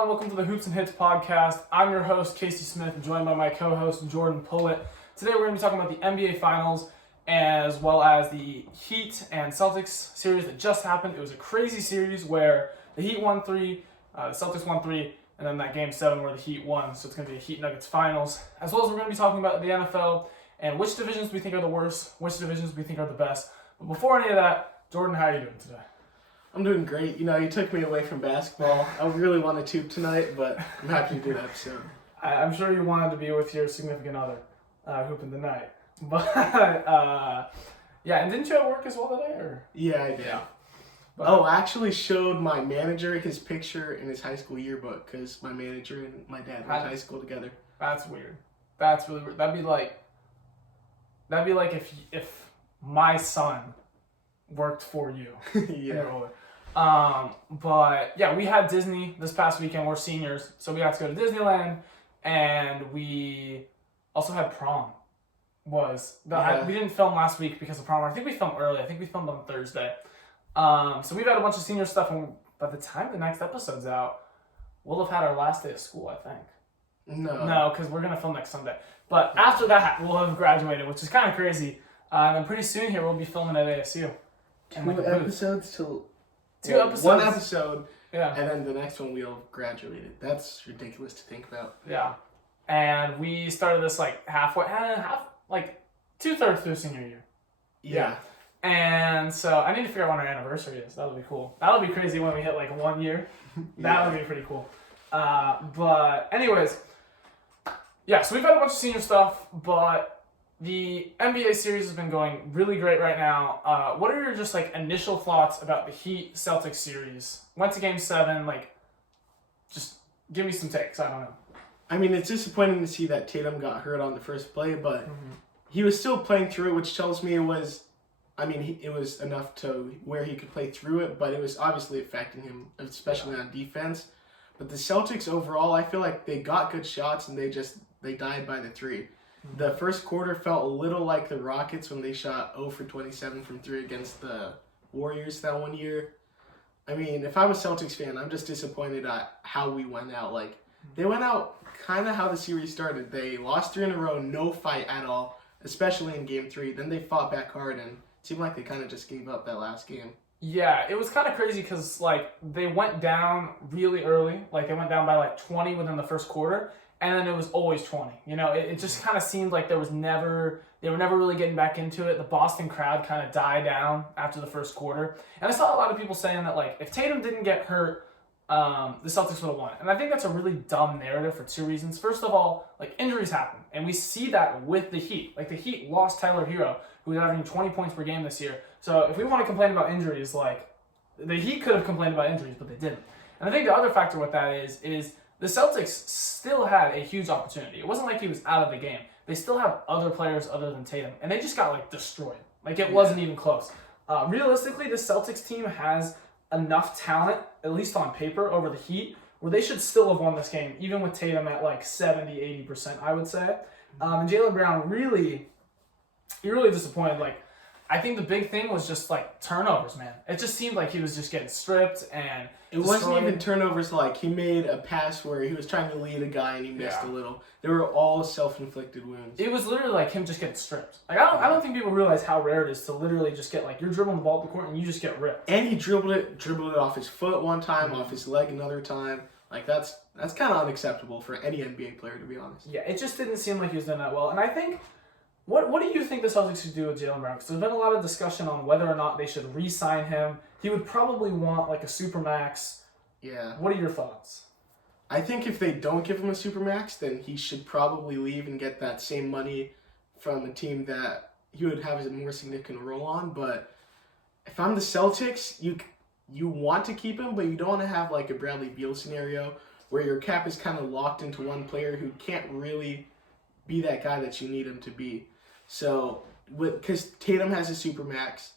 everyone. Welcome to the Hoops and Hits podcast. I'm your host, Casey Smith, joined by my co-host, Jordan Pullett. Today we're going to be talking about the NBA Finals as well as the Heat and Celtics series that just happened. It was a crazy series where the Heat won 3, the Celtics won 3, and then that Game 7 where the Heat won. So it's going to be a Heat Nuggets Finals. As well as we're going to be talking about the NFL and which divisions we think are the worst, which divisions we think are the best. But before any of that, Jordan, how are you doing today? I'm doing great. You took me away from basketball. I really wanted to tonight, but I'm happy to do the episode. I'm sure you wanted to be with your significant other hooping tonight. But, yeah, and didn't you at work as well today? Or? Yeah, I did. Yeah. But, I actually showed my manager his picture in his high school yearbook because my manager and my dad went to high school together. That's weird. That's really weird. That'd be like if my son worked for you. Yeah. But yeah, we had Disney this past weekend. We're seniors, so we got to go to Disneyland, and we also had prom. We didn't film last week because of prom. I think we filmed early. I think we filmed on Thursday. So we've had a bunch of senior stuff, and by the time the next episode's out, we'll have had our last day of school, I think. No, because we're gonna film next Sunday. But after that, we'll have graduated, which is kind of crazy. And then pretty soon here, we'll be filming at ASU. Two episodes till... Two episodes. One episode, yeah. And then the next one we'll have graduated. That's ridiculous to think about. Yeah. And we started this like two-thirds through senior year. Yeah. And so I need to figure out when our anniversary is. That'll be cool. That'll be crazy when we hit like 1 year. That'll be pretty cool. But anyways, yeah, so we've had a bunch of senior stuff, but the NBA series has been going really great right now. What are your just like initial thoughts about the Heat Celtics series? Went to Game 7, just give me some takes. I don't know. I mean, it's disappointing to see that Tatum got hurt on the first play, but he was still playing through it, which tells me it was enough to where he could play through it, but it was obviously affecting him, especially on defense. But the Celtics overall, I feel like they got good shots and they died by the 3. The first quarter felt a little like the Rockets when they shot 0 for 27 from 3 against the Warriors that one year. I mean, if I'm a Celtics fan, I'm just disappointed at how we went out. They went out kind of how the series started. They lost 3 in a row, no fight at all, especially in Game 3. Then they fought back hard, and it seemed like they kind of just gave up that last game. Yeah, it was kind of crazy because, they went down really early. They went down by, 20 within the first quarter. And then it was always 20. It just kind of seemed like they were never really getting back into it. The Boston crowd kind of died down after the first quarter. And I saw a lot of people saying that, if Tatum didn't get hurt, the Celtics would have won. And I think that's a really dumb narrative for 2 reasons. First of all, injuries happen. And we see that with the Heat. The Heat lost Tyler Hero, who was averaging 20 points per game this year. So if we want to complain about injuries, the Heat could have complained about injuries, but they didn't. And I think the other factor with that is the Celtics still had a huge opportunity. It wasn't like he was out of the game. They still have other players other than Tatum, and they just got destroyed. It wasn't even close. Realistically, the Celtics team has enough talent, at least on paper, over the Heat, where they should still have won this game, even with Tatum at 70-80%, I would say. And Jaylen Brown really disappointed. I think the big thing was just turnovers, man. It just seemed like he was just getting stripped and it wasn't even turnovers. He made a pass where he was trying to lead a guy and he missed a little. They were all self-inflicted wounds. It was literally him just getting stripped. I don't think people realize how rare it is to literally just get you're dribbling the ball up the court and you just get ripped. And he dribbled it off his foot one time, off his leg another time. That's kind of unacceptable for any NBA player, to be honest. Yeah, it just didn't seem like he was doing that well. And I think. What do you think the Celtics should do with Jaylen Brown? Because there's been a lot of discussion on whether or not they should re-sign him. He would probably want a supermax. Yeah. What are your thoughts? I think if they don't give him a supermax, then he should probably leave and get that same money from a team that he would have a more significant role on. But if I'm the Celtics, you want to keep him, but you don't want to have a Bradley Beal scenario where your cap is kind of locked into one player who can't really be that guy that you need him to be. So, because Tatum has a supermax,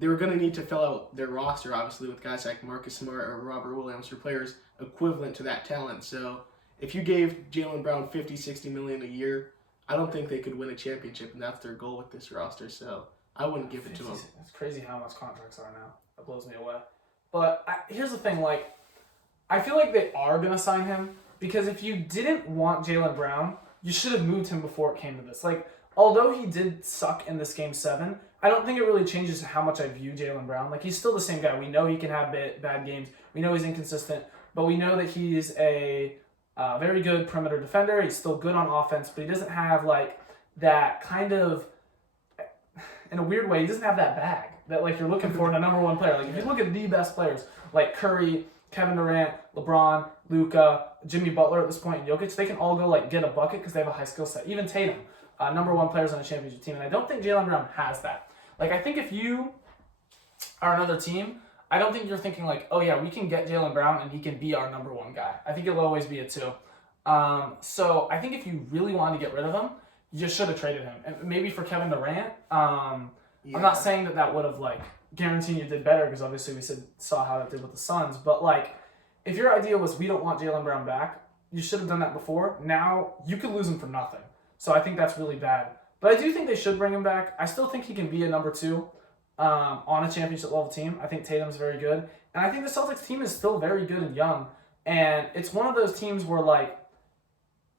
they were going to need to fill out their roster, obviously, with guys like Marcus Smart or Robert Williams, or players equivalent to that talent. So, if you gave Jaylen Brown $50-60 million a year, I don't think they could win a championship, and that's their goal with this roster. So, I wouldn't give it to him. It's crazy how much contracts are now. That blows me away. But here's the thing, I feel like they are going to sign him because if you didn't want Jaylen Brown, you should have moved him before it came to this. Like, although he did suck in this Game 7, I don't think it really changes how much I view Jaylen Brown. Like, he's still the same guy. We know he can have bad games. We know he's inconsistent, but we know that he's a very good perimeter defender. He's still good on offense, but he doesn't have, like, that kind of, in a weird way, he doesn't have that bag that, like, you're looking for in a number one player. Like, if you look at the best players, like Curry, Kevin Durant, LeBron, Luka, Jimmy Butler at this point, and Jokic, they can all go, like, get a bucket because they have a high skill set. Even Tatum, number one players on a championship team, and I don't think Jaylen Brown has that. Like, I think if you are another team, I don't think you're thinking, like, oh, yeah, we can get Jaylen Brown and he can be our number one guy. I think it'll always be a 2. So I think if you really wanted to get rid of him, you just should have traded him. And maybe for Kevin Durant, I'm not saying that would have, like, guaranteed you did better because obviously we saw how that did with the Suns. But, like, if your idea was we don't want Jaylen Brown back, you should have done that before. Now you could lose him for nothing. So I think that's really bad. But I do think they should bring him back. I still think he can be a number 2 on a championship level team. I think Tatum's very good. And I think the Celtics team is still very good and young. And it's one of those teams where, like,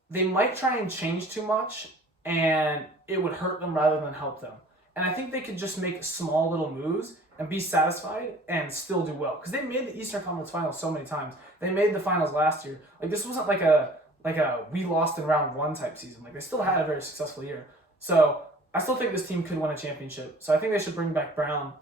they might try and change too much and it would hurt them rather than help them. And I think they could just make small little moves and be satisfied and still do well. Because they made the Eastern Conference Finals so many times. They made the finals last year. Like, this wasn't like a we lost in round 1 type season. Like, they still had a very successful year. So I still think this team could win a championship. So I think they should bring back Brown.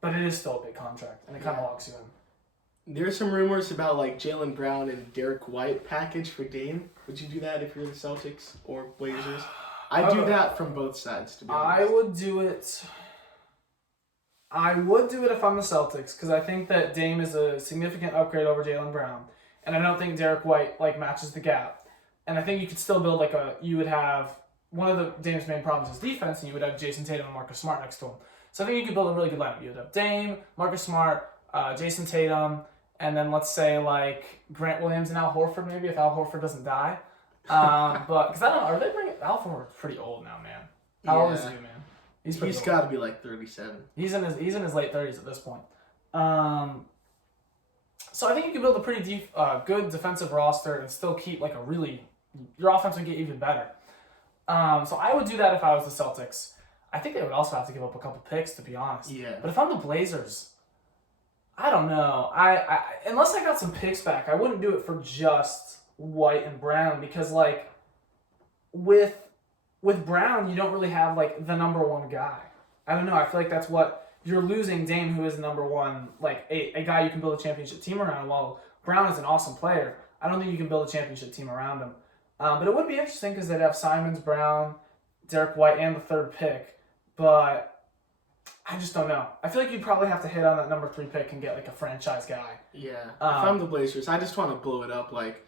But it is still a big contract, and it kind of locks you in. There's some rumors about, like, Jaylen Brown and Derek White package for Dame. Would you do that if you're the Celtics or Blazers? I do that from both sides, to be honest. I would do it if I'm the Celtics, because I think that Dame is a significant upgrade over Jaylen Brown. And I don't think Derek White, like, matches the gap. And I think you could still build, like, you would have, one of the Dame's main problems is defense, and you would have Jason Tatum and Marcus Smart next to him. So I think you could build a really good lineup. You would have Dame, Marcus Smart, Jason Tatum, and then let's say, like, Grant Williams and Al Horford, maybe, if Al Horford doesn't die. But, because I don't know, are they bringing, Al Horford's pretty old now, man. How old is he, man? He's got to be, like, 37. He's in his late 30s at this point. So I think you can build a pretty good defensive roster and still keep, like, your offense would get even better. So I would do that if I was the Celtics. I think they would also have to give up a couple picks, to be honest. Yeah. But if I'm the Blazers, I don't know. I unless I got some picks back, I wouldn't do it for just White and Brown because, like, with Brown, you don't really have, like, the number one guy. I don't know. I feel like that's what you're losing. Dame, who is the number one, like, a guy you can build a championship team around. While Brown is an awesome player, I don't think you can build a championship team around him. But it would be interesting because they'd have Simons, Brown, Derek White, and the 3rd pick. But I just don't know. I feel like you'd probably have to hit on that number 3 pick and get, like, a franchise guy. Yeah. If I'm the Blazers, I just want to blow it up. Like,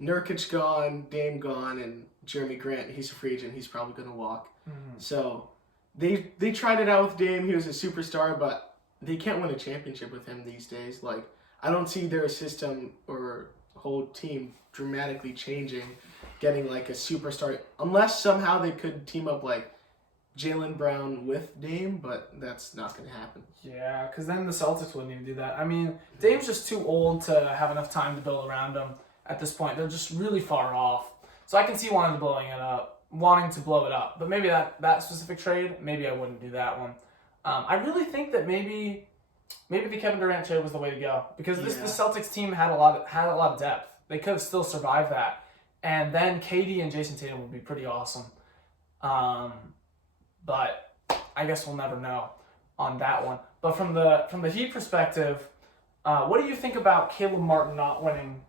Nurkic gone, Dame gone, and Jeremy Grant, he's a free agent. He's probably going to walk. Mm-hmm. So they tried it out with Dame. He was a superstar, but they can't win a championship with him these days. Like, I don't see their system or whole team dramatically changing, getting, like, a superstar, unless somehow they could team up, like, Jaylen Brown with Dame, but that's not going to happen. Yeah, because then the Celtics wouldn't even do that. I mean, Dame's just too old to have enough time to build around him at this point. They're just really far off. So I can see wanting to blow it up. But maybe that specific trade, maybe I wouldn't do that one. I really think that maybe the Kevin Durant trade was the way to go because the Celtics team had a lot of depth. They could have still survived that, and then KD and Jason Tatum would be pretty awesome. But I guess we'll never know on that one. But from the Heat perspective, what do you think about Caleb Martin not winning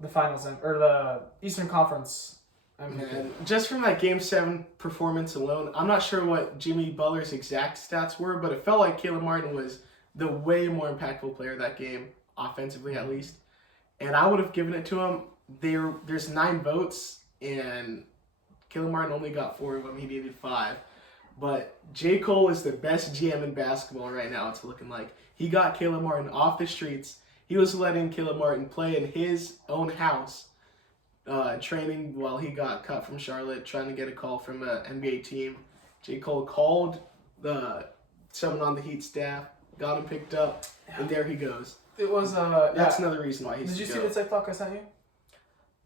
the finals or the Eastern Conference MVP? Man, just from that Game 7 performance alone, I'm not sure what Jimmy Butler's exact stats were, but it felt like Caleb Martin was the way more impactful player that game, offensively at least. And I would have given it to him. There's 9 votes, and Caleb Martin only got 4 of them. He needed 5. But J. Cole is the best GM in basketball right now, it's looking like. He got Caleb Martin off the streets. He was letting Caleb Martin play in his own house, training while he got cut from Charlotte, trying to get a call from an NBA team. J. Cole called someone on the Heat staff, got him picked up, and there he goes. It was That's another reason why he's. Did you see the TikTok I sent you?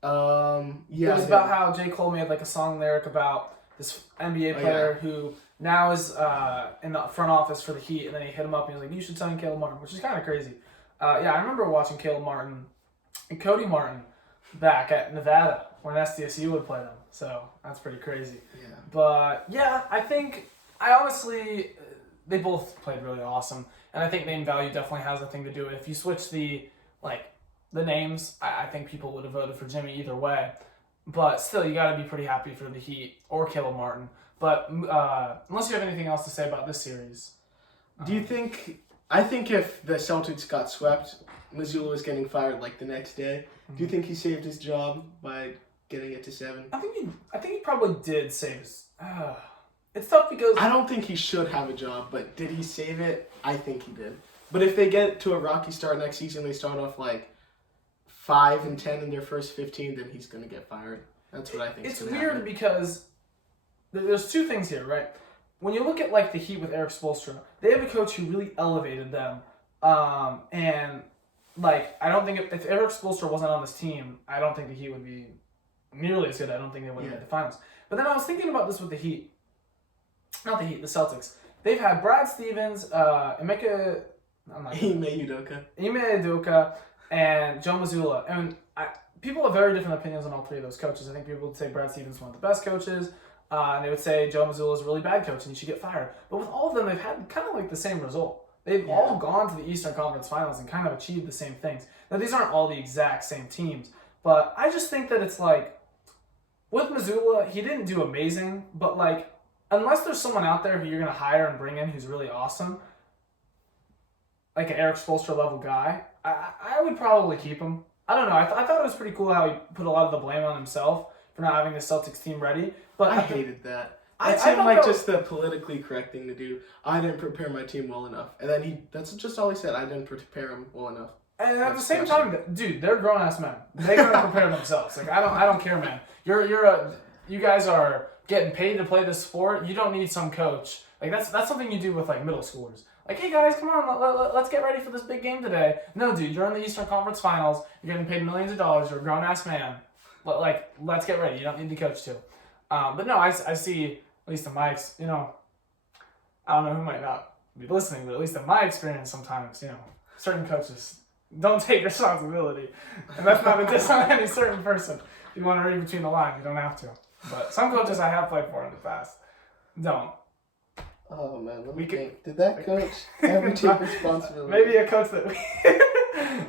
Yeah. It was about how J. Cole made like a song lyric about this NBA player who now is in the front office for the Heat, and then he hit him up and he was like, "You should sign Caleb Martin," which is kind of crazy. Yeah, I remember watching Caleb Martin and Cody Martin back at Nevada when SDSU would play them. So that's pretty crazy. Yeah. But yeah, I honestly, they both played really awesome, and I think name value definitely has a thing to do with it. If you switch the names, I think people would have voted for Jimmy either way. But still, you got to be pretty happy for the Heat or Caleb Martin. But unless you have anything else to say about this series. Do you think... I think if the Celtics got swept, Mazzulla was getting fired like the next day. Do you think he saved his job by getting it to 7? I think he probably did save his... it's tough because... I don't think he should have a job, but did he save it? I think he did. But if they get to a rocky start next season, they start off like 5-10 in their first 15, then he's going to get fired. That's what I think. It's weird because there's two things here, right? When you look at like the Heat with Eric Spoelstra, they have a coach who really elevated them, and like I don't think if Eric Spoelstra wasn't on this team, I don't think the Heat would be nearly as good. I don't think they would have made the finals. But then I was thinking about this with the Heat, not the Heat, the Celtics. They've had Brad Stevens, Ime Udoka, and Joe Mazzulla. And people have very different opinions on all three of those coaches. I think people would say Brad Stevens is one of the best coaches. And they would say Joe Mazzulla is a really bad coach and he should get fired. But with all of them, they've had kind of like the same result. They've all gone to the Eastern Conference Finals and kind of achieved the same things. Now, these aren't all the exact same teams. But I just think that it's like, with Mazzulla, he didn't do amazing. But like, unless there's someone out there who you're going to hire and bring in who's really awesome, like an Eric Spoelstra level guy, I would probably keep him. I don't know. I thought it was pretty cool how he put a lot of the blame on himself for not having the Celtics team ready. But I hated that. That seemed like just the politically correct thing to do. I didn't prepare my team well enough. And then that's just all he said. I didn't prepare him well enough. And at the same time, dude, they're grown-ass men. They gotta prepare themselves. Like I don't care, man. You guys are getting paid to play this sport. You don't need some coach. Like that's something you do with like middle schoolers. Like, hey guys, come on, let's get ready for this big game today. No, dude, you're in the Eastern Conference Finals. You're getting paid millions of dollars. You're a grown-ass man. Like, let's get ready. You don't need the coach to. But no, I see, at least in my, I don't know who might not be listening, but at least in my experience sometimes, certain coaches don't take responsibility. And that's not a diss on any certain person. If you want to read between the lines, you don't have to. But some coaches I have played for in the past don't. Oh man, let me think. Did that coach ever take responsibility? Maybe a coach that we...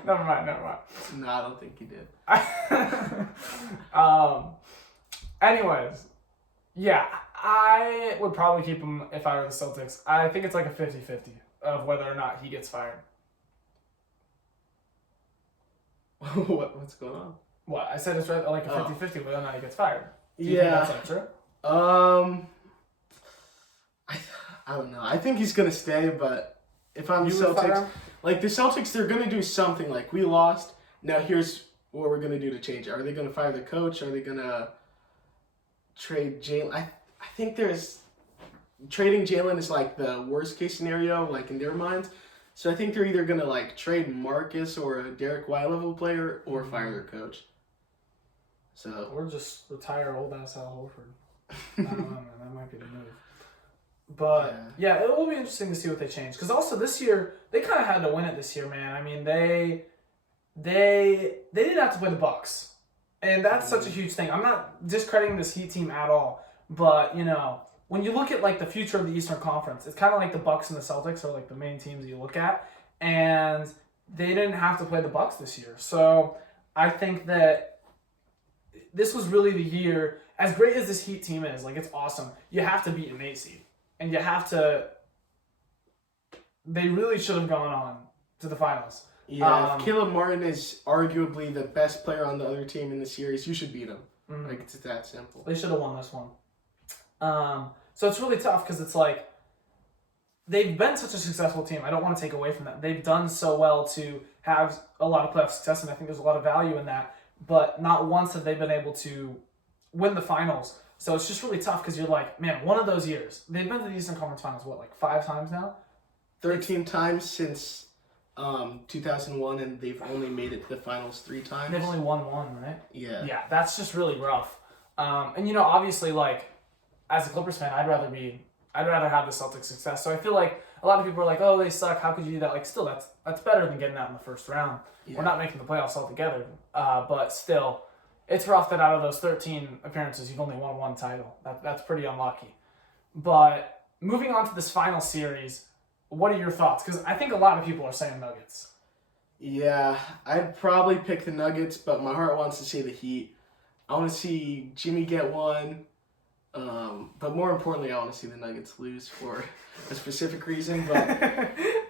Never mind. No, I don't think he did. Anyways, yeah, I would probably keep him if I were the Celtics. I think it's like a 50-50 of whether or not he gets fired. What's going on? What? I said it's like a 50-50 whether or not he gets fired. Do you think that's not true? I don't know. I think he's gonna stay, but if I'm the Celtics, like the Celtics, they're gonna do something. Like we lost. Now here's what we're gonna do to change it. Are they gonna fire the coach? Are they gonna trade Jalen? I think trading Jalen is like the worst case scenario, like in their minds. So I think they're either gonna like trade Marcus or a Derek White level player or fire their coach. So or just retire old ass Al Horford. I don't know, man. That might be the move. But yeah, it will be interesting to see what they change. Because also this year, they kind of had to win it this year, man. I mean, they didn't have to play the Bucks, and that's such a huge thing. I'm not discrediting this Heat team at all, but when you look at like the future of the Eastern Conference, it's kind of like the Bucks and the Celtics are like the main teams you look at, and they didn't have to play the Bucks this year. So I think that this was really the year. As great as this Heat team is, like it's awesome. You have to beat an 8 seed. And you have to... They really should have gone on to the finals. Yeah, if Caleb Martin is arguably the best player on the other team in the series, you should beat him. Mm-hmm. Like, it's that simple. They should have won this one. So it's really tough because it's like... They've been such a successful team. I don't want to take away from that. They've done so well to have a lot of playoff success, and I think there's a lot of value in that. But not once have they been able to win the finals. So it's just really tough because you're like, man, one of those years. They've been to the Eastern Conference Finals, what, like 5 times now? 13 times since 2001, and they've only made it to the finals 3 times. They've only won one, right? Yeah. Yeah, that's just really rough. And obviously, like, as a Clippers fan, I'd rather have the Celtics success. So I feel like a lot of people are like, "Oh, they suck. How could you do that?" Like, still, that's better than getting out in the first round. Yeah. We're not making the playoffs altogether, but still, it's rough that out of those 13 appearances, you've only won one title. That's pretty unlucky. But moving on to this final series, what are your thoughts? Because I think a lot of people are saying Nuggets. Yeah, I'd probably pick the Nuggets, but my heart wants to say the Heat. I want to see Jimmy get one, but more importantly, I want to see the Nuggets lose for a specific reason. But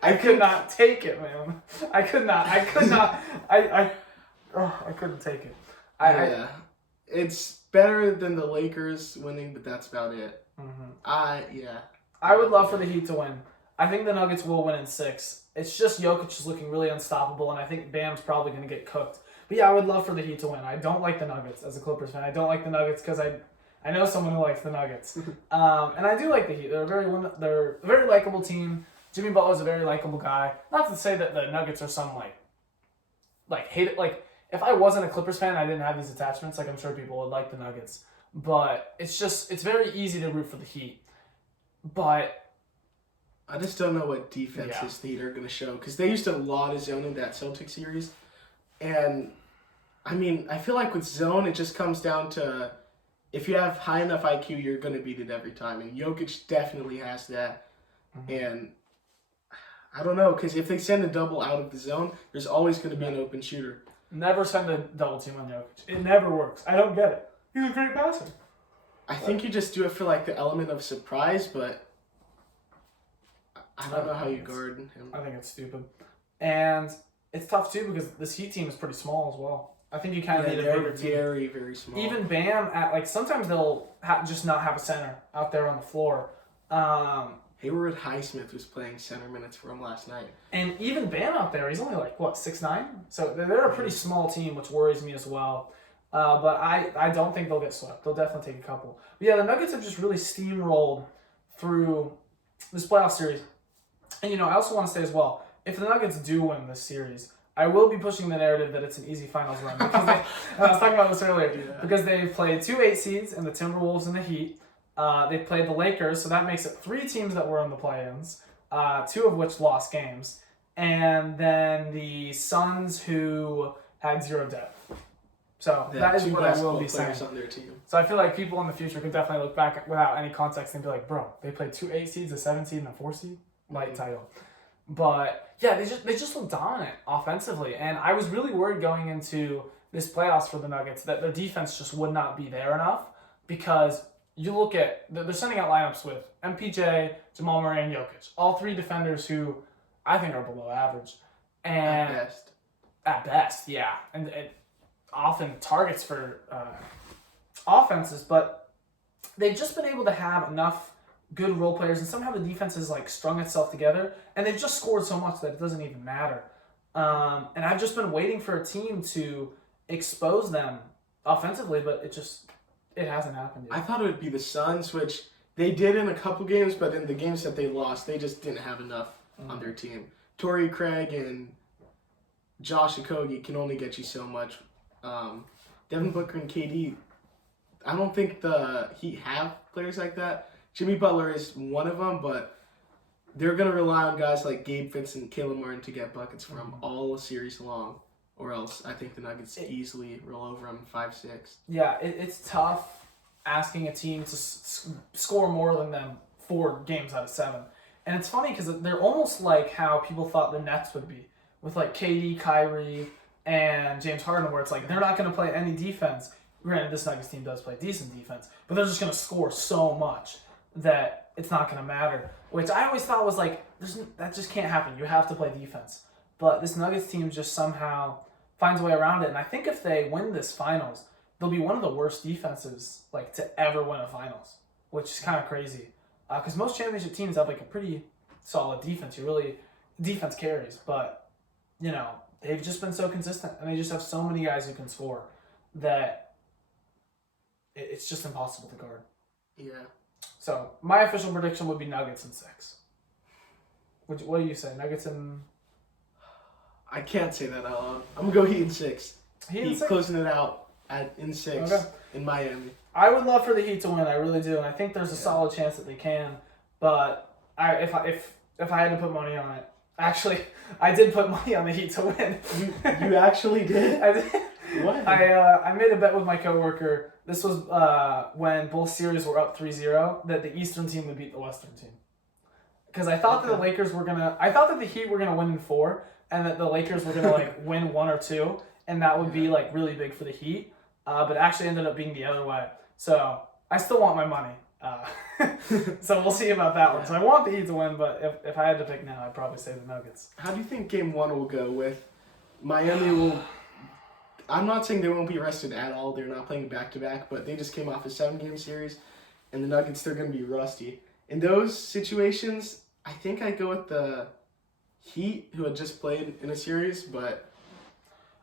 I could not take it, man. I could not. I couldn't take it. Yeah, it's better than the Lakers winning, but that's about it. Mm-hmm. I would love for the Heat to win. I think the Nuggets will win in 6. It's just Jokic is looking really unstoppable, and I think Bam's probably going to get cooked. But yeah, I would love for the Heat to win. I don't like the Nuggets as a Clippers fan. I don't like the Nuggets because I know someone who likes the Nuggets, and I do like the Heat. They're a very likable team. Jimmy Butler's a very likable guy. Not to say that the Nuggets are some hate it. Like, if I wasn't a Clippers fan, I didn't have these attachments. Like, I'm sure people would like the Nuggets, but it's very easy to root for the Heat. But I just don't know what defenses the Heat are going to show, because they used a lot of zone in that Celtics series, and I mean, I feel like with zone, it just comes down to if you have high enough IQ, you're going to beat it every time, and Jokic definitely has that. And I don't know, because if they send a double out of the zone, there's always going to be an open shooter. Never send a double team on Jokic. It never works. I don't get it. He's a great passer. I think you just do it for like the element of surprise, but I don't know how you guard him. I think it's stupid. And it's tough too because this Heat team is pretty small as well. I think you kind of need a bigger team. Very, very small. Even Bam, sometimes they'll just not have a center out there on the floor. Hayward Highsmith was playing center minutes for him last night. And even Bam out there, he's only 6'9"? So they're a pretty small team, which worries me as well. But I don't think they'll get swept. They'll definitely take a couple. But yeah, the Nuggets have just really steamrolled through this playoff series. And, I also want to say as well, if the Nuggets do win this series, I will be pushing the narrative that it's an easy finals run. Because I was talking about this earlier. Yeah. Because they've played 2 8 seeds in the Timberwolves and the Heat. They played the Lakers, so that makes it 3 teams that were in the play-ins, 2 of which lost games. And then the Suns, who had 0 depth. So that is what I will be saying. On their team. So I feel like people in the future could definitely look back without any context and be like, bro, they played 2 8 seeds, a 7 seed, and a 4 seed? Light title. But yeah, they just look dominant offensively. And I was really worried going into this playoffs for the Nuggets that their defense just would not be there enough, because you look at, they're sending out lineups with MPJ, Jamal Murray, and Jokic. All 3 defenders who I think are below average. And At best, yeah. And often targets for offenses, but they've just been able to have enough good role players, and somehow the defense has strung itself together, and they've just scored so much that it doesn't even matter. And I've just been waiting for a team to expose them offensively, but it hasn't happened yet. I thought it would be the Suns, which they did in a couple games, but in the games that they lost, they just didn't have enough on their team. Torrey Craig and Josh Okogie can only get you so much. Devin Booker and KD, I don't think the Heat have players like that. Jimmy Butler is one of them, but they're going to rely on guys like Gabe Vincent, Caleb Martin to get buckets from all series long, or else I think the Nuggets easily roll over them 5-6. Yeah, it's tough asking a team to score more than them 4 games out of 7. And it's funny because they're almost like how people thought the Nets would be, with KD, Kyrie, and James Harden, where it's they're not going to play any defense. Granted, this Nuggets team does play decent defense, but they're just going to score so much that it's not going to matter, which I always thought was that just can't happen. You have to play defense. But this Nuggets team just somehow finds a way around it, and I think if they win this finals, they'll be one of the worst defenses to ever win a finals, which is kind of crazy. Because most championship teams have a pretty solid defense. Defense carries, but they've just been so consistent, and they just have so many guys who can score that it's just impossible to guard. Yeah. So my official prediction would be Nuggets in 6. What do you say? Nuggets in I can't say that out loud. I'm going to go Heat in 6. Heat in 6? Closing it out in 6 in Miami. I would love for the Heat to win. I really do. And I think there's a solid chance that they can. But if I had to put money on it, actually, I did put money on the Heat to win. You actually did? I did. What? I made a bet with my coworker. This was when both series were up 3-0 that the Eastern team would beat the Western team. Because I thought that I thought that the Heat were gonna win in 4, and that the Lakers were gonna like win 1 or 2, and that would be like really big for the Heat. But it actually ended up being the other way. So I still want my money. So we'll see about that one. So I want the Heat to win, but if I had to pick now, I'd probably say the Nuggets. How do you think Game 1 will go with Miami? I'm not saying they won't be rested at all. They're not playing back-to-back, but they just came off a 7-game series, and the Nuggets, they're going to be rusty. In those situations, I think I'd go with the Heat, who had just played in a series, but...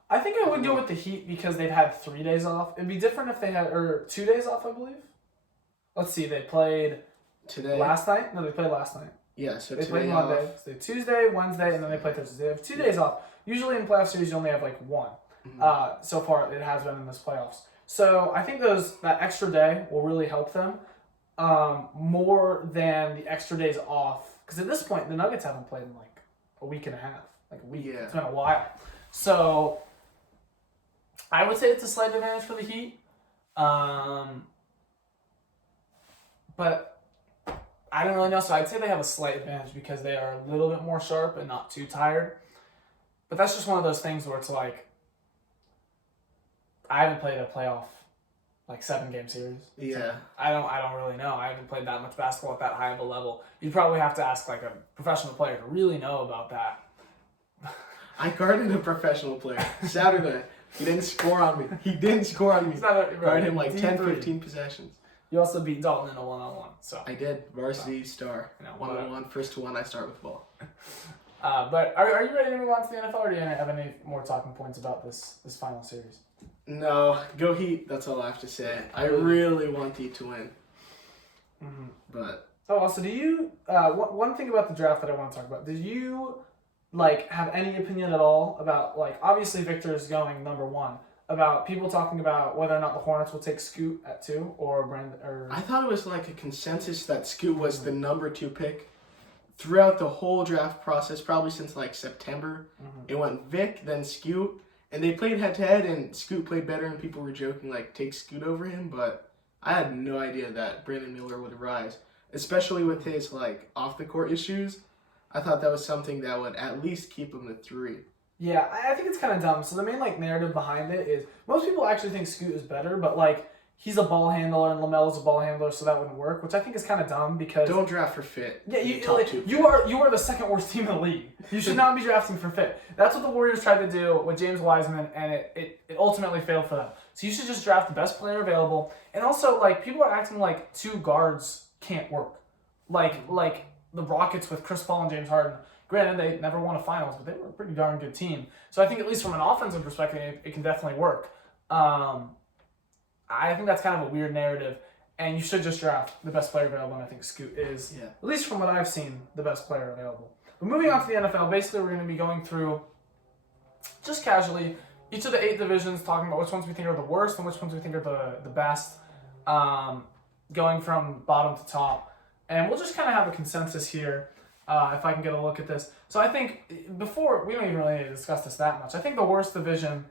I think I would go with the Heat because they've had 3 days off. It'd be different if they had 2 days off, I believe. Let's see, they played today. Last night? No, they played last night. Yeah, so they played Monday. So they Tuesday, Wednesday, and then they play Thursday. They have 2 days off. Usually in playoff series, you only have like 1. So far, it has been in this playoffs. So I think that extra day will really help them more than the extra days off. Because at this point, the Nuggets haven't played in like a week and a half. Like a week. Yeah. It's been a while. So I would say it's a slight advantage for the Heat. But I don't really know. So I'd say they have a slight advantage because they are a little bit more sharp and not too tired. But that's just one of those things where it's like, I haven't played a playoff, like 7-game series. Yeah. So I don't really know. I haven't played that much basketball at that high of a level. You'd probably have to ask like a professional player to really know about that. I guarded a professional player Saturday. He didn't score on me. Guarded him like 10, 15 possessions. You also beat Dalton in a 1-on-1. So I did. Varsity star. 1-on-1, first to 1, I start with ball. But are you ready to move on to the NFL, or do you have any more talking points about this final series? No, go Heat. That's all I have to say. I really want the Heat to win. Mm-hmm. But also, do you? One thing about the draft that I want to talk about. Did you like have any opinion at all about like obviously Victor is going number 1? About people talking about whether or not the Hornets will take Scoot at 2 or Brandon or. I thought it was like a consensus that Scoot was the number 2 pick. Throughout the whole draft process, probably since like September, it went Vic, then Scoot, and they played head-to-head, and Scoot played better, and people were joking, like, take Scoot over him, but I had no idea that Brandon Miller would rise, especially with his, like, off-the-court issues. I thought that was something that would at least keep him to 3. Yeah, I think it's kind of dumb. So the main, like, narrative behind it is most people actually think Scoot is better, but, like, he's a ball handler and LaMelo's a ball handler, so that wouldn't work, which I think is kind of dumb because... Don't draft for fit. Yeah, you are the second worst team in the league. You should not be drafting for fit. That's what the Warriors tried to do with James Wiseman, and it ultimately failed for them. So you should just draft the best player available. And also, like, people are acting like 2 guards can't work. Like the Rockets with Chris Paul and James Harden. Granted, they never won a finals, but they were a pretty darn good team. So I think at least from an offensive perspective, it can definitely work. I think that's kind of a weird narrative, and you should just draft the best player available, and I think Scoot is, at least from what I've seen, the best player available. But moving on to the NFL, basically we're going to be going through, just casually, each of the 8 divisions, talking about which ones we think are the worst and which ones we think are the best, going from bottom to top. And we'll just kind of have a consensus here, if I can get a look at this. So I think, we don't even really need to discuss this that much. I think the worst division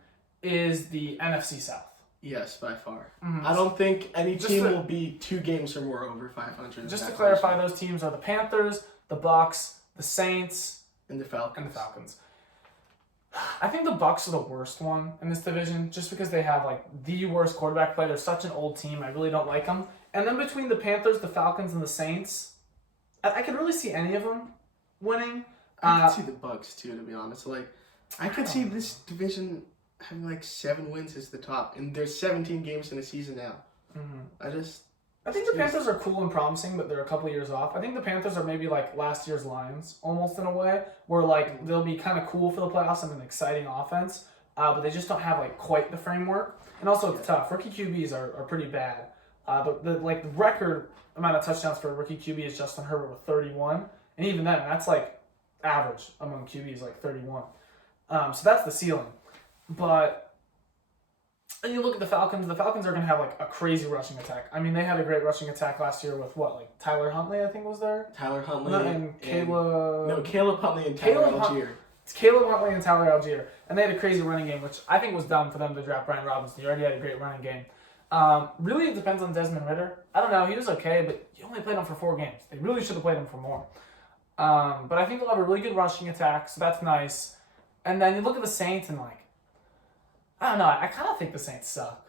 is the NFC South. Yes, by far. I don't think any team will be 2 games or more over 500. Just to clarify, those teams are the Panthers, the Bucks, the Saints, and the Falcons. I think the Bucks are the worst one in this division, just because they have like the worst quarterback play. They're such an old team. I really don't like them. And then between the Panthers, the Falcons, and the Saints, I could really see any of them winning. I could see the Bucks too, to be honest. Like, I could see this division having like 7 wins as the top, and there's 17 games in a season now. I think the Panthers are cool and promising, but they're a couple years off. I think the Panthers are maybe like last year's Lions, almost in a way, where like they'll be kind of cool for the playoffs and an exciting offense, but they just don't have like quite the framework. And also it's tough. Rookie QBs are pretty bad. The record amount of touchdowns for a rookie QB is Justin Herbert with 31, and even then that's like average among QBs, like 31. So that's the ceiling. But and you look at the Falcons. The Falcons are going to have like a crazy rushing attack. I mean, they had a great rushing attack last year with what, like Tyler Huntley, I think was there. Tyler Huntley And Caleb. No, Caleb Huntley and Tyler Algier. It's Caleb Huntley and Tyler Algier, and they had a crazy running game, which I think was dumb for them to draft Brian Robinson. He already had a great running game. Really, it depends on Desmond Ridder. I don't know. He was okay, but you only played him for 4 games. They really should have played him for more. But I think they'll have a really good rushing attack, so that's nice. And then you look at the Saints, and like, I don't know. I kind of think the Saints suck,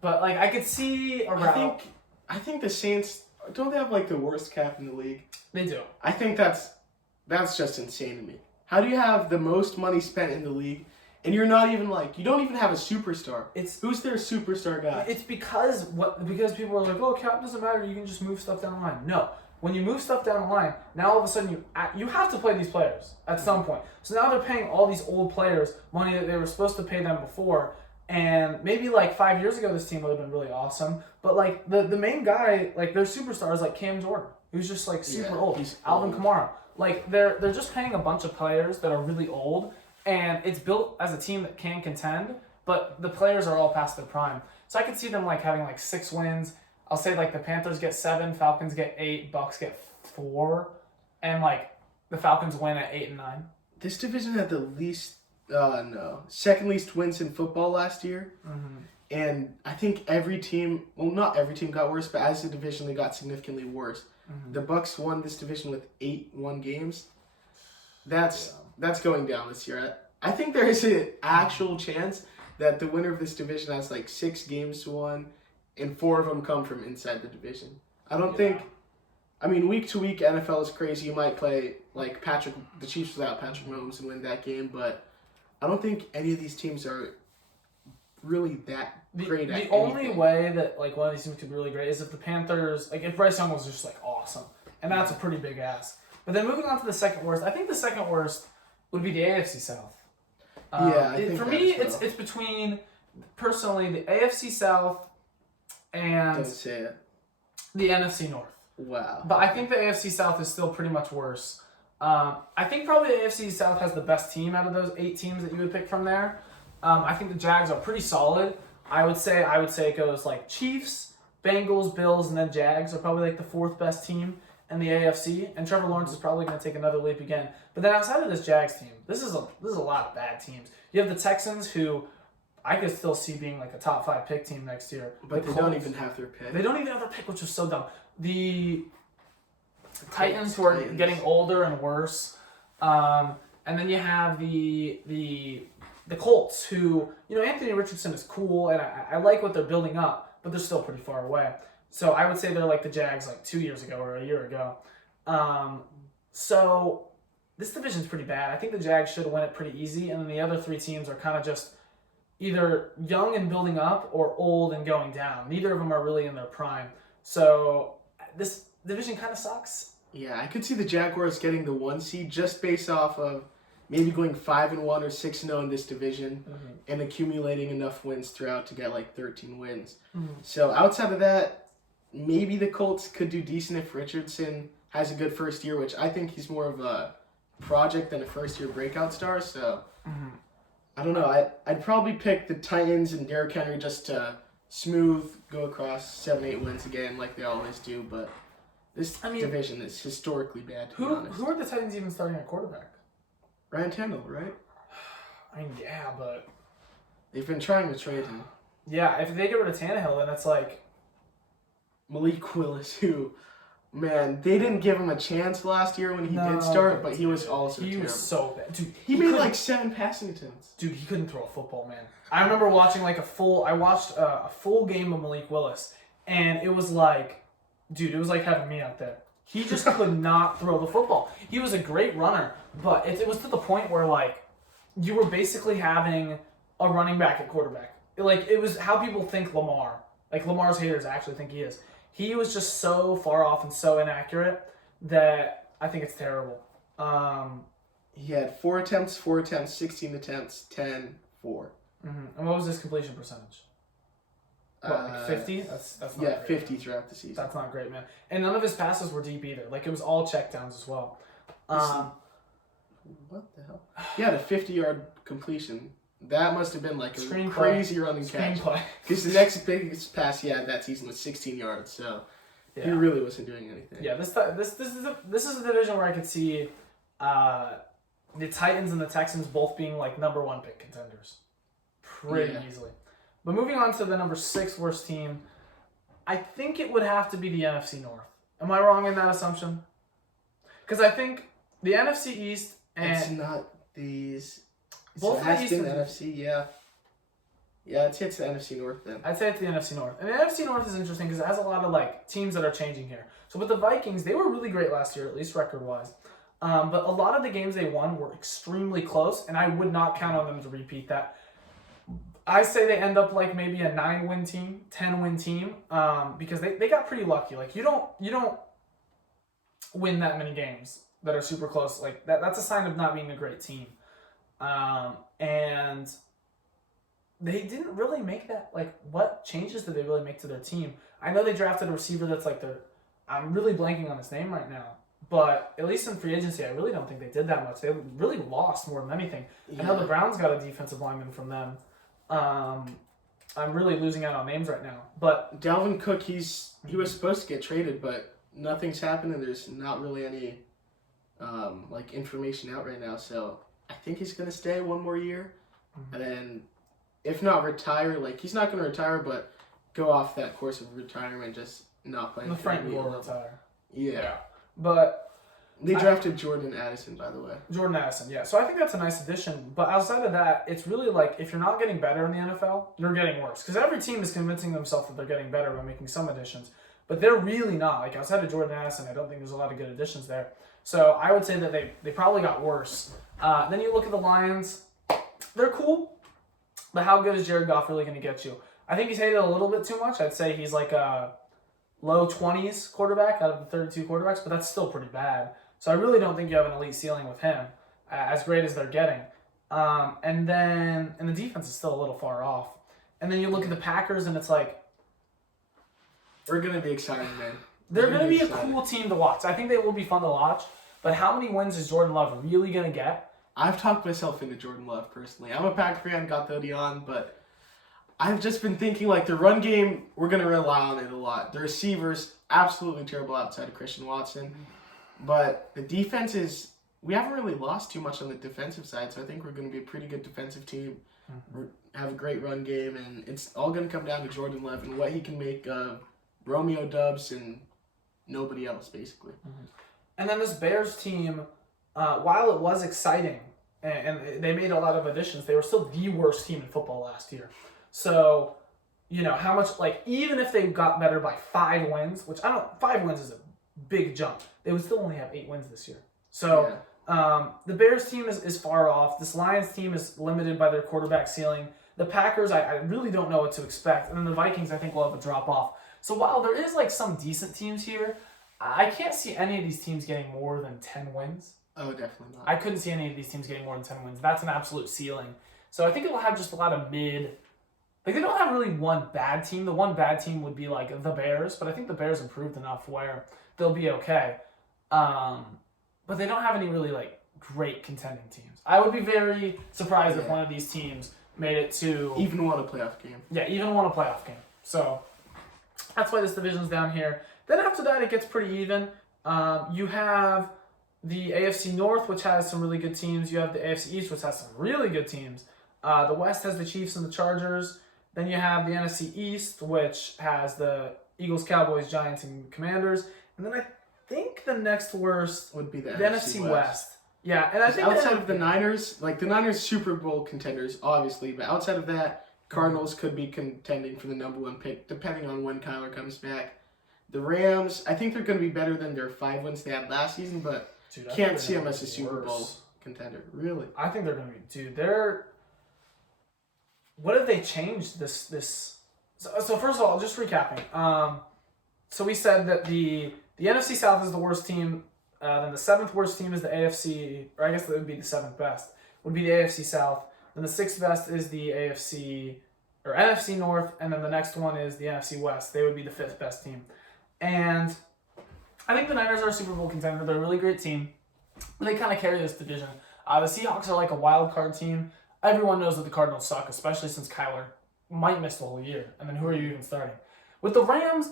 but like I could see a route. I think the Saints don't they have like the worst cap in the league? They do. I think that's just insane to me. How do you have the most money spent in the league, and you're not even like you don't even have a superstar? Who's their superstar guy? It's because people are like, oh, cap doesn't matter. You can just move stuff down the line. No. When you move stuff down the line, now all of a sudden you have to play these players at some point. So now they're paying all these old players money that they were supposed to pay them before. And maybe like 5 years ago, this team would have been really awesome. But like the main guy, like their superstar is like Cam Jordan, who's just like super old. He's Alvin old. Kamara. Like they're just paying a bunch of players that are really old, and it's built as a team that can contend. But the players are all past their prime. So I could see them like having like 6 wins. I'll say like the Panthers get 7, Falcons get 8, Bucks get 4, and like the Falcons win at 8 and 9. This division had the second least wins in football last year, and I think every team, well, not every team got worse, but as a division they got significantly worse. The Bucks won this division with 8-1 games. That's going down this year. I think there is an actual chance that the winner of this division has like 6 games won, and 4 of them come from inside the division. I don't think. I mean, week to week, NFL is crazy. You might play like the Chiefs without Patrick Mahomes and win that game, but I don't think any of these teams are really that great. The only way that like one of these teams could be really great is if the Panthers, like if Bryce Young was just like awesome, and that's a pretty big ask. But then moving on to the second worst, I think the second worst would be the AFC South. For me, it's between personally the AFC South and Don't say it. the NFC North. Wow. But I think the AFC South is still pretty much worse. I think probably the AFC South has the best team out of those 8 teams that you would pick from there. I think the Jags are pretty solid. I would say it goes like Chiefs, Bengals, Bills, and then Jags are probably like the 4th best team in the AFC. And Trevor Lawrence is probably going to take another leap again. But then outside of this Jags team, this is a lot of bad teams. You have the Texans, who I could still see being like a top 5 pick team next year. But they don't even have their pick. They don't even have their pick, which is so dumb. The Titans, who are getting older and worse, and then you have the Colts, who, you know, Anthony Richardson is cool, and I like what they're building up, but they're still pretty far away. So I would say they're like the Jags like 2 years ago or a year ago. So this division's pretty bad. I think the Jags should win it pretty easy, and then the other 3 teams are kind of just either young and building up or old and going down. Neither of them are really in their prime. So this division kind of sucks. Yeah, I could see the Jaguars getting the 1 seed just based off of maybe going 5-1 or 6-0 in this division and accumulating enough wins throughout to get like 13 wins. So outside of that, maybe the Colts could do decent if Richardson has a good first year, which I think he's more of a project than a first-year breakout star. So I don't know. I'd probably pick the Titans and Derrick Henry just to go across 7-8 wins again like they always do. But this division is historically bad, to be honest. Who are the Titans even starting at quarterback? Ryan Tannehill, right? I mean, yeah, but they've been trying to trade him. Yeah, if they get rid of Tannehill, then it's like Malik Willis, who, man, they didn't give him a chance last year when he did start, but he was also terrible. He was so bad. Dude, he made like 7 passing attempts. Dude, he couldn't throw a football, man. I remember watching like a full game of Malik Willis, and it was like, dude, it was like having me out there. He just could not throw the football. He was a great runner, but it was to the point where like you were basically having a running back at quarterback. Like it was how people think Lamar. Like Lamar's haters actually think he is. He was just so far off and so inaccurate that I think it's terrible. He had 4 attempts, 16 attempts, 10, 4. And what was his completion percentage? What, like 50? That's not great, 50 man. throughout the season. That's not great, man. And none of his passes were deep either. Like, it was all checkdowns as well. What the hell? He had a 50-yard completion. That must have been like a crazy running catch. Because the next biggest pass he had that season was 16 yards. So he really wasn't doing anything. Yeah, this is a division where I could see the Titans and the Texans both being like number 1 pick contenders pretty easily. But moving on to the number 6 worst team, I think it would have to be the NFC North. Am I wrong in that assumption? Because I think the NFC East and it's not these. Both it has the been East the NFC, yeah. Yeah, it's the NFC North then. I'd say it's the NFC North. And the NFC North is interesting because it has a lot of like teams that are changing here. So with the Vikings, they were really great last year, at least record-wise. But a lot of the games they won were extremely close, and I would not count on them to repeat that. I say they end up like maybe a 9-win team, 10-win team, because they got pretty lucky. Like you don't win that many games that are super close. Like that's a sign of not being a great team. And they didn't really make that. Like, what changes did they really make to their team? I know they drafted a receiver that's like I'm really blanking on his name right now. But at least in free agency, I really don't think they did that much. They really lost more than anything. Yeah. I know the Browns got a defensive lineman from them. I'm really losing out on names right now. But Dalvin Cook, he was supposed to get traded, but nothing's happened, and there's not really any like information out right now. So I think he's gonna stay one more year, and then if not retire, like he's not gonna retire, but go off that course of retirement, just not playing. The Frank will retire. Yeah. But they drafted Jordan Addison, by the way. Jordan Addison, yeah. So I think that's a nice addition. But outside of that, it's really like if you're not getting better in the NFL, you're getting worse. Because every team is convincing themselves that they're getting better by making some additions. But they're really not. Like outside of Jordan Addison, I don't think there's a lot of good additions there. So I would say that they probably got worse. Then you look at the Lions. They're cool. But how good is Jared Goff really going to get you? I think he's hated a little bit too much. I'd say he's like a low 20s quarterback out of the 32 quarterbacks, but that's still pretty bad. So I really don't think you have an elite ceiling with him, as great as they're getting. And the defense is still a little far off. And then you look at the Packers, and it's like, we're going to be exciting, man. They're going to be a cool team to watch. I think they will be fun to watch. But how many wins is Jordan Love really going to get? I've talked myself into Jordan Love, personally. I'm a Packer fan, got the hoodie on, but I've just been thinking, like, the run game, we're going to rely on it a lot. The receivers, absolutely terrible outside of Christian Watson. But the defense is, we haven't really lost too much on the defensive side, so I think we're going to be a pretty good defensive team. Have a great run game, and it's all going to come down to Jordan Love and what he can make Romeo Dubs and nobody else, basically. And then this Bears team, while it was exciting, and they made a lot of additions, they were still the worst team in football last year. So, how much, like, even if they got better by 5 wins, 5 wins is a big jump, they would still only have 8 wins this year. So, the Bears team is far off. This Lions team is limited by their quarterback ceiling. The Packers, I really don't know what to expect. And then the Vikings, I think, will have a drop off. So, while there is, like, some decent teams here, I can't see any of these teams getting more than 10 wins. Oh, definitely not. I couldn't see any of these teams getting more than 10 wins. That's an absolute ceiling. So, I think it'll have just a lot of mid. Like, they don't have really one bad team. The one bad team would be, like, the Bears. But I think the Bears improved enough where they'll be okay. But they don't have any really, like, great contending teams. I would be very surprised if one of these teams made it to... Even won a playoff game. Yeah, even won a playoff game. So, that's why this division's down here. Then after that, it gets pretty even. You have the AFC North, which has some really good teams. You have the AFC East, which has some really good teams. The West has the Chiefs and the Chargers. Then you have the NFC East, which has the Eagles, Cowboys, Giants, and Commanders. And then I think the next worst would be the NFC West. Yeah, and I think outside of the Niners, like the Niners Super Bowl contenders, obviously, but outside of that, Cardinals could be contending for the number 1 pick, depending on when Kyler comes back. The Rams, I think they're going to be better than their 5 wins they had last season, but can't see them as a Super Bowl contender. Really? I think they're going to be. Dude, what have they changed this? So first of all, just recapping. So we said that the NFC South is the worst team. Then the 7th worst team is the AFC, or I guess that would be the 7th best, would be the AFC South. Then the 6th best is the NFC North, and then the next one is the NFC West. They would be the 5th best team. And I think the Niners are a Super Bowl contender. They're a really great team. They kind of carry this division. The Seahawks are like a wild card team. Everyone knows that the Cardinals suck, especially since Kyler might miss the whole year. And then who are you even starting? With the Rams,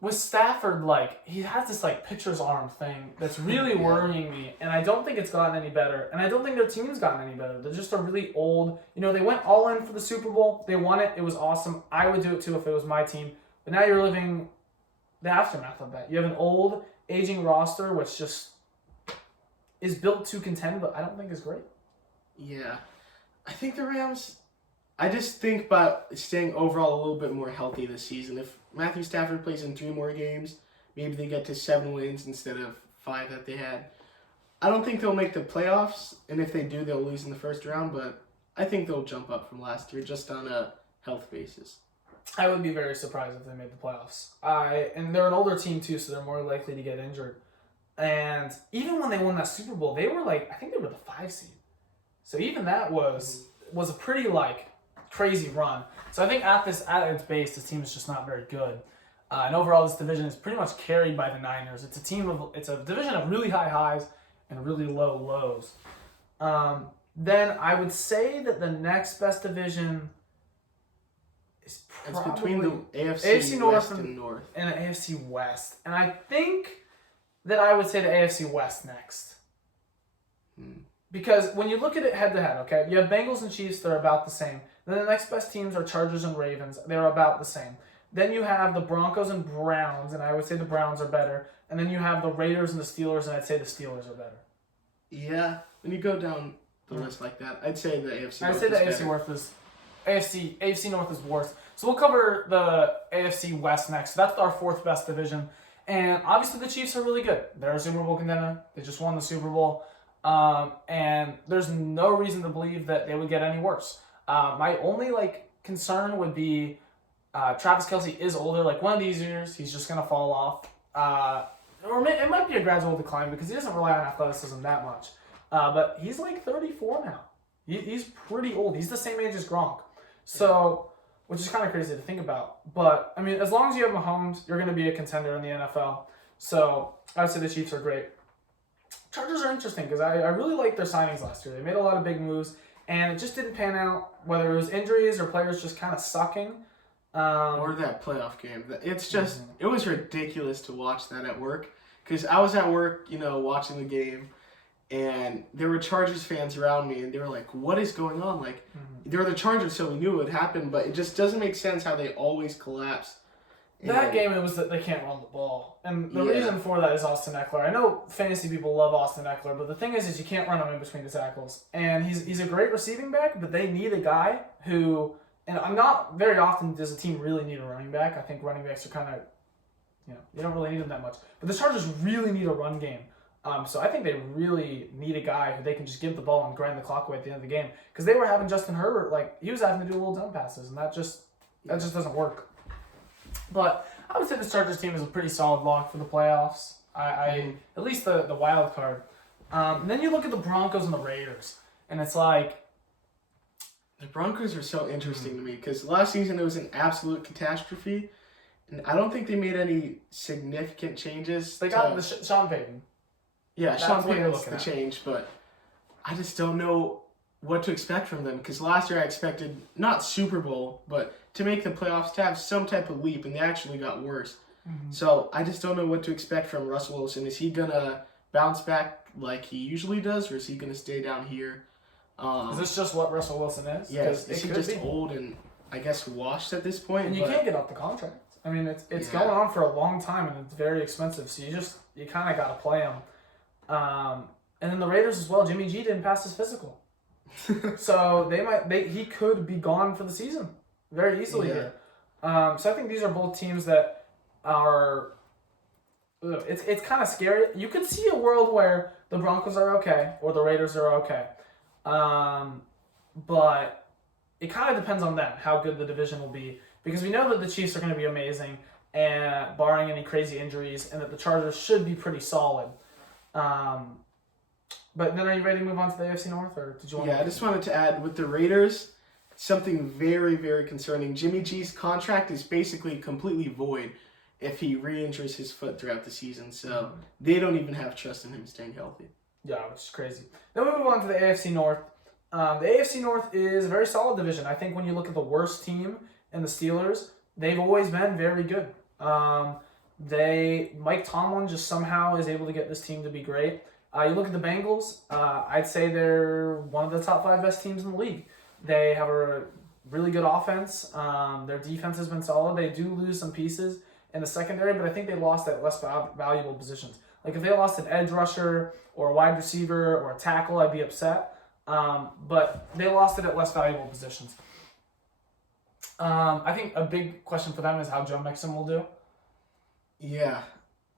with Stafford, like, he has this, like, pitcher's arm thing that's really worrying me, and I don't think it's gotten any better, and I don't think their team's gotten any better. They're just a really old, they went all in for the Super Bowl. They won it. It was awesome. I would do it, too, if it was my team. But now you're living the aftermath of that. You have an old, aging roster, which just is built to contend, but I don't think is great. Yeah. I think the Rams, I just think about staying overall a little bit more healthy this season. If Matthew Stafford plays in 3 more games, maybe they get to 7 wins instead of 5 that they had. I don't think they'll make the playoffs, and if they do, they'll lose in the first round, but I think they'll jump up from last year just on a health basis. I would be very surprised if they made the playoffs. And they're an older team, too, so they're more likely to get injured. And even when they won that Super Bowl, they were I think they were the 5 seed. So even that was a pretty, crazy run. So I think at its base, this team is just not very good. And overall, this division is pretty much carried by the Niners. It's a division of really high highs and really low lows. Then I would say that the next best division is probably it's between the AFC North and North and the AFC West. And I think that I would say the AFC West next. Because when you look at it head to head, okay, you have Bengals and Chiefs, they're about the same. Then the next best teams are Chargers and Ravens, they're about the same. Then you have the Broncos and Browns, and I would say the Browns are better. And then you have the Raiders and the Steelers, and I'd say the Steelers are better. Yeah, when you go down the list like that, I'd say the AFC North I'd say the AFC North AFC North is worse. So we'll cover the AFC West next. So that's our 4th best division. And obviously the Chiefs are really good. They're a Super Bowl contender. They just won the Super Bowl. And there's no reason to believe that they would get any worse. My only concern would be Travis Kelce is older. One of these years, he's just gonna fall off. Or it might be a gradual decline because he doesn't rely on athleticism that much. But he's 34 now. He's pretty old. He's the same age as Gronk. So, which is kind of crazy to think about. But I mean, as long as you have Mahomes, you're gonna be a contender in the NFL. So I would say the Chiefs are great. Chargers are interesting because I really liked their signings last year. They made a lot of big moves, and it just didn't pan out, whether it was injuries or players just kind of sucking. Or that playoff game. It's just, it was ridiculous to watch that at work. Because I was at work, watching the game, and there were Chargers fans around me, and they were like, what is going on? They were the Chargers, so we knew it would happen, but it just doesn't make sense how they always collapse. That game, it was that they can't run the ball. And the reason for that is Austin Eckler. I know fantasy people love Austin Eckler, but the thing is you can't run him in between the tackles. And he's a great receiving back, but they need a guy who, and I'm not very often does a team really need a running back. I think running backs are kind of, you don't really need them that much. But the Chargers really need a run game. So I think they really need a guy who they can just give the ball and grind the clock away at the end of the game. Because they were having Justin Herbert, he was having to do little dump passes, and that just doesn't work. But I would say this Chargers team is a pretty solid lock for the playoffs. At least the wild card. And then you look at the Broncos and the Raiders, and it's the Broncos are so interesting to me because last season it was an absolute catastrophe, and I don't think they made any significant changes. They got Sean Payton. Yeah, Sean Payton's the change, but I just don't know what to expect from them because last year I expected not Super Bowl, but to make the playoffs to have some type of leap, and they actually got worse. So I just don't know what to expect from Russell Wilson. Is he gonna bounce back like he usually does, or is he gonna stay down here? Is this just what Russell Wilson is? Yeah, is he just old and I guess washed at this point? And you can't get off the contract. I mean, it's going on for a long time, and it's very expensive. So you kind of got to play him. And then the Raiders as well. Jimmy G didn't pass his physical, so he could be gone for the season very easily here. So I think these are both teams that are. It's kind of scary. You could see a world where the Broncos are okay or the Raiders are okay, but it kind of depends on them how good the division will be, because we know that the Chiefs are going to be amazing, and barring any crazy injuries, and that the Chargers should be pretty solid. But then, are you ready to move on to the AFC North, or did you want? Yeah, I just wanted to add with the Raiders, something very, very concerning. Jimmy G's contract is basically completely void if he re-injures his foot throughout the season, so they don't even have trust in him staying healthy. Yeah, which is crazy. Then we move on to the AFC North. The AFC North is a very solid division. I think when you look at the worst team in the Steelers, they've always been very good. Mike Tomlin just somehow is able to get this team to be great. You look at the Bengals, I'd say they're one of the top 5 best teams in the league. They have a really good offense. Their defense has been solid. They do lose some pieces in the secondary, but I think they lost at less valuable positions. Like if they lost an edge rusher or a wide receiver or a tackle, I'd be upset. But they lost it at less valuable positions. I think a big question for them is how Joe Mixon will do. Yeah.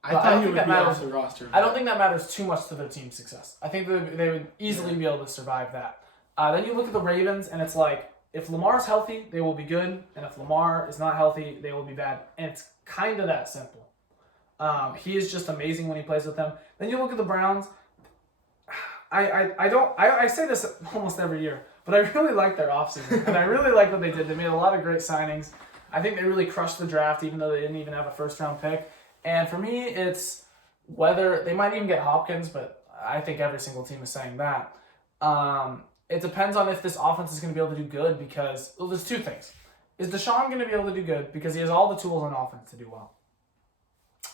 I But thought he would be off the roster. I don't think that matters too much to their team's success. I think they would easily be able to survive that. Then you look at the Ravens, and it's like, if Lamar's healthy, they will be good, and if Lamar is not healthy, they will be bad. And it's kind of that simple. He is just amazing when he plays with them. Then you look at the Browns. I say this almost every year, but I really like their offseason, and I really like what they did. They made a lot of great signings. I think they really crushed the draft, even though they didn't even have a first-round pick. And for me, it's whether they might even get Hopkins, but I think every single team is saying that. It depends on if this offense is going to be able to do good because, well, there's two things. Is Deshaun going to be able to do good because he has all the tools on offense to do well?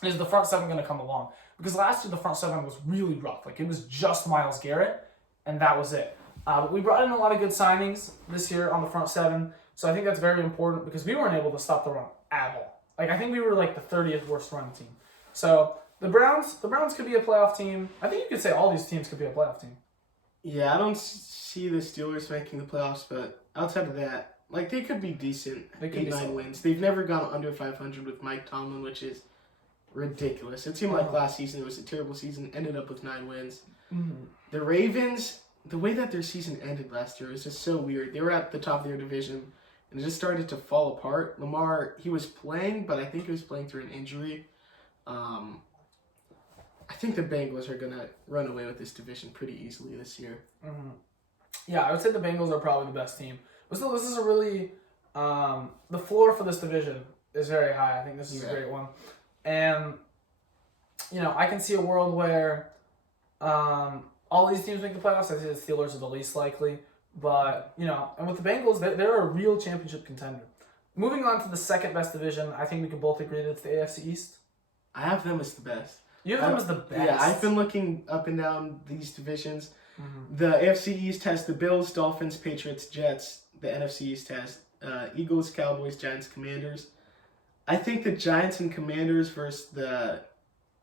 Is the front seven going to come along? Because last year the front seven was really rough. Like, it was just Myles Garrett, and that was it. But we brought in a lot of good signings this year on the front seven, so I think that's very important because we weren't able to stop the run at all. Like, I think we were like the 30th worst running team. So the Browns could be a playoff team. I think you could say all these teams could be a playoff team. Yeah, I don't see the Steelers making the playoffs, but outside of that, like, they could be decent. They could be 8-9 solid. wins. They've never gone under 500 with Mike Tomlin, which is ridiculous. It seemed like last season it was a terrible season. Ended up with 9 wins. Mm-hmm. The Ravens, the way that their season ended last year was just so weird. They were at the top of their division, and it just started to fall apart. Lamar, he was playing, but I think he was playing through an injury. I think the Bengals are going to run away with this division pretty easily this year. Mm-hmm. Yeah, I would say the Bengals are probably the best team. But still, this is a really... the floor for this division is very high. I think this is a great one. And, you know, I can see a world where all these teams make the playoffs. I think the Steelers are the least likely. But, you know, and with the Bengals, they're a real championship contender. Moving on to the second best division, I think we can both agree that it's the AFC East. I have them as the best. You have them as the best. Yeah, I've been looking up and down these divisions. Mm-hmm. The AFC East has the Bills, Dolphins, Patriots, Jets. The NFC East has Eagles, Cowboys, Giants, Commanders. I think the Giants and Commanders versus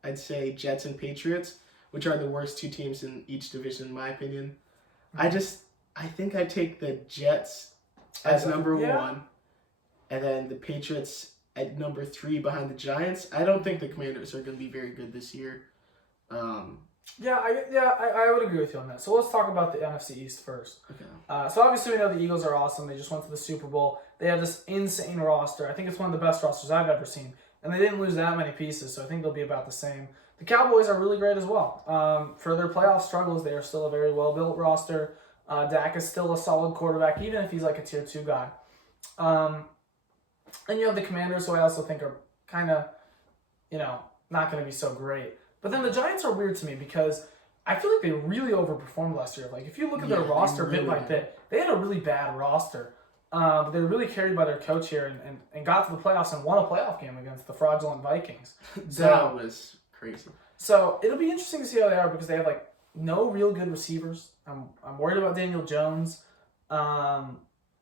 I'd say Jets and Patriots, which are the worst two teams in each division in my opinion. Mm-hmm. I think I take the Jets as number 1, and then the Patriots at number 3 behind the Giants. I don't think the Commanders are going to be very good this year. I would agree with you on that. So let's talk about the NFC East first. Okay. So obviously we know the Eagles are awesome. They just went to the Super Bowl. They have this insane roster. I think it's one of the best rosters I've ever seen. And they didn't lose that many pieces, so I think they'll be about the same. The Cowboys are really great as well. For their playoff struggles, they are still a very well-built roster. Dak is still a solid quarterback, even if he's like a tier 2 guy. And you have the Commanders, who I also think are kind of, you know, not going to be so great. But then the Giants are weird to me because I feel like they really overperformed last year. Like, if you look at their roster bit by bit, they had a really bad roster. But they were really carried by their coach here and got to the playoffs and won a playoff game against the fraudulent Vikings. That was crazy. So it'll be interesting to see how they are because they have, like, no real good receivers. I'm worried about Daniel Jones. And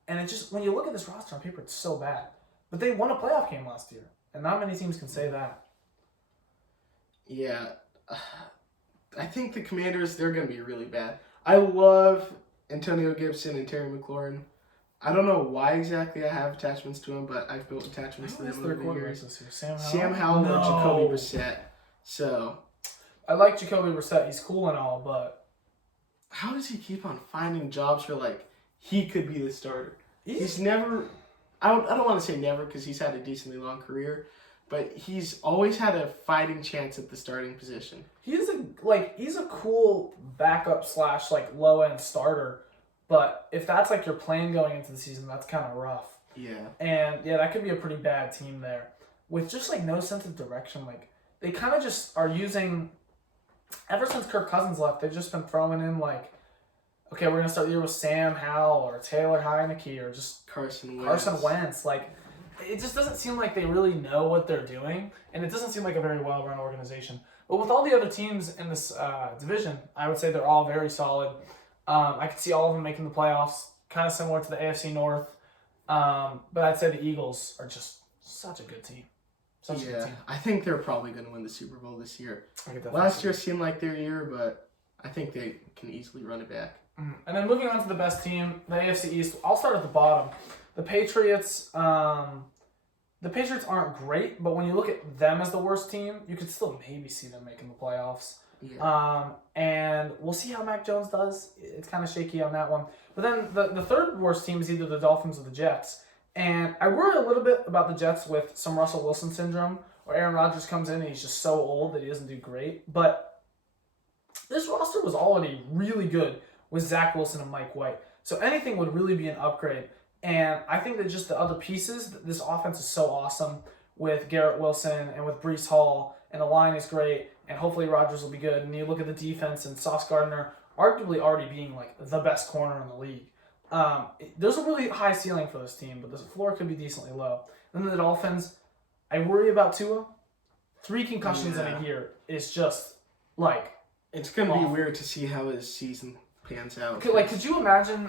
it just, when you look at this roster on paper, it's so bad. But they won a playoff game last year, and not many teams can say that. Yeah. I think the Commanders, they're going to be really bad. I love Antonio Gibson and Terry McLaurin. I don't know why exactly I have attachments to them, but I've built attachments to them over the years. This year? Sam Howell? Sam Howell or Jacoby Brissett. So, I like Jacoby Brissett. He's cool and all, but how does he keep on finding jobs where, like, he could be the starter? He's never... I don't want to say never because he's had a decently long career, but he's always had a fighting chance at the starting position. He's a cool backup / like low end starter, but if that's like your plan going into the season, that's kind of rough. Yeah. And yeah, that could be a pretty bad team there with just like no sense of direction. Like they kind of just are using ever since Kirk Cousins left, they've just been throwing in like, okay, we're gonna start the year with Sam Howell or Taylor Heineke or just Carson Wentz. Like, it just doesn't seem like they really know what they're doing, and it doesn't seem like a very well-run organization. But with all the other teams in this division, I would say they're all very solid. I could see all of them making the playoffs, kind of similar to the AFC North. But I'd say the Eagles are just such a good team. Such a good team. I think they're probably going to win the Super Bowl this year. Last year seemed like their year, but I think they can easily run it back. And then moving on to the best team, the AFC East. I'll start at the bottom. The Patriots. The Patriots aren't great, but when you look at them as the worst team, you could still maybe see them making the playoffs. Yeah. And we'll see how Mac Jones does. It's kind of shaky on that one. But then the third worst team is either the Dolphins or the Jets. And I worry a little bit about the Jets with some Russell Wilson syndrome, where Aaron Rodgers comes in and he's just so old that he doesn't do great. But this roster was already really good with Zach Wilson and Mike White. So anything would really be an upgrade. And I think that just the other pieces, this offense is so awesome with Garrett Wilson and with Breece Hall, and the line is great, and hopefully Rodgers will be good. And you look at the defense and Sauce Gardner arguably already being like the best corner in the league. There's a really high ceiling for this team, but the floor could be decently low. And then the Dolphins, I worry about Tua. 3 concussions in a year is just like it's gonna be weird to see how his season pans out. Could you imagine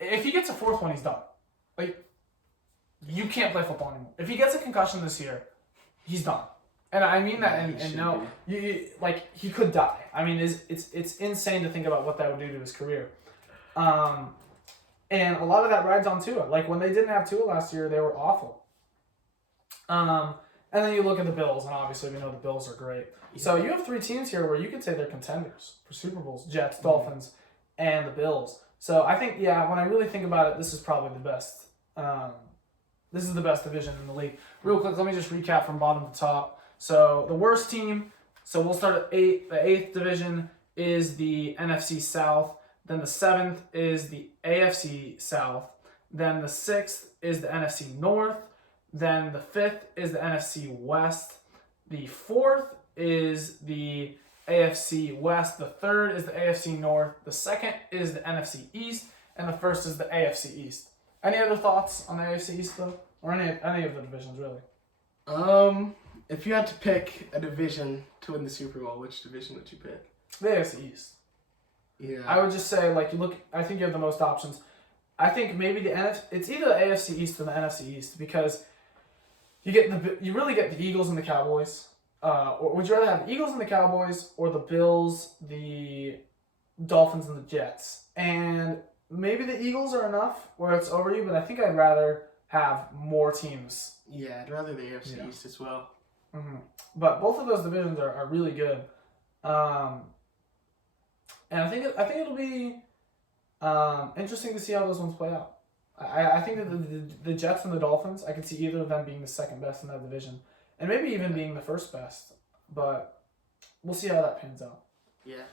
if he gets a 4th one, he's done. Like, you can't play football anymore. If he gets a concussion this year, he's done. And I mean that, and no, he could die. I mean, it's insane to think about what that would do to his career. And a lot of that rides on Tua. Like, when they didn't have Tua last year, they were awful. And then you look at the Bills, and obviously we know the Bills are great. So you have 3 teams here where you could say they're contenders for Super Bowls: Jets, Dolphins, and the Bills. So I think, when I really think about it, this is probably the best. This is the best division in the league. Real quick, let me just recap from bottom to top. So the worst team, so we'll start at 8. The 8th division is the NFC South. Then the 7th is the AFC South. Then the 6th is the NFC North. Then the 5th is the NFC West. The 4th is the AFC West. The 3rd is the AFC North. The 2nd is the NFC East. And the 1st is the AFC East. Any other thoughts on the AFC East, though? Or any of the divisions, really? If you had to pick a division to win the Super Bowl, which division would you pick? The AFC East. Yeah. I would just say, I think you have the most options. I think maybe it's either the AFC East or the NFC East, because you really get the Eagles and the Cowboys. Or would you rather have the Eagles and the Cowboys, or the Bills, the Dolphins, and the Jets? And maybe the Eagles are enough where it's over you, but I think I'd rather have more teams. Yeah, I'd rather the AFC East as well. Mm-hmm. But both of those divisions are really good. And I think it'll be interesting to see how those ones play out. I think that the Jets and the Dolphins, I could see either of them being the second best in that division, and maybe even being the first best. But we'll see how that pans out. Yeah.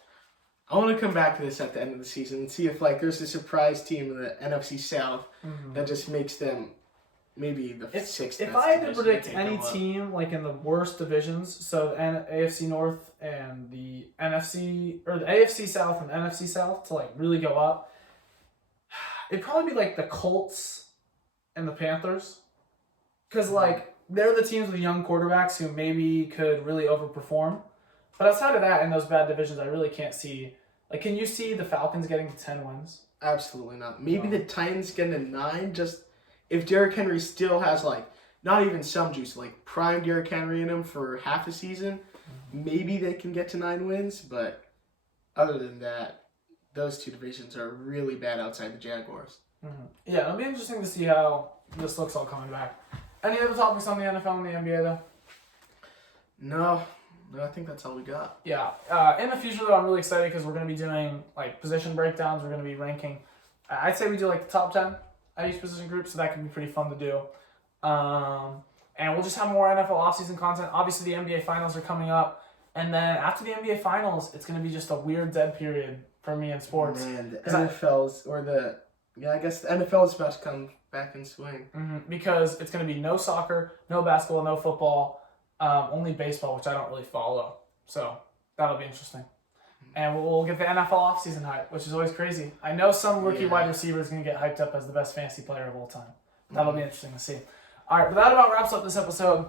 I want to come back to this at the end of the season and see if there's a surprise team in the NFC South that just makes them maybe the 6th best. If I had to predict any team in the worst divisions, so the AFC North and the NFC, or the AFC South and the NFC South to really go up, it'd probably be the Colts and the Panthers, because they're the teams with young quarterbacks who maybe could really overperform. But outside of that, in those bad divisions, I really can't see. Can you see the Falcons getting to 10 wins? Absolutely not. Maybe the Titans getting to 9, just if Derrick Henry still has, not even some juice, prime Derrick Henry in him for half a season, maybe they can get to 9 wins. But other than that, those 2 divisions are really bad outside the Jaguars. Mm-hmm. Yeah, it'll be interesting to see how this looks all coming back. Any other topics on the NFL and the NBA, though? No, I think that's all we got. Yeah. In the future, though, I'm really excited because we're going to be doing position breakdowns. We're going to be ranking. I'd say we do the top 10 at each position group, so that can be pretty fun to do. And we'll just have more NFL offseason content. Obviously, the NBA Finals are coming up. And then after the NBA Finals, it's going to be just a weird dead period for me in sports. Man, the NFL's, I guess the NFL is about to come back in swing. Mm-hmm, because it's going to be no soccer, no basketball, no football, only baseball, which I don't really follow. So That'll be interesting. And we'll get the NFL offseason hype, which is always crazy. I know some rookie wide receiver is going to get hyped up as the best fantasy player of all time. That'll be interesting to see. All right, but that about wraps up this episode.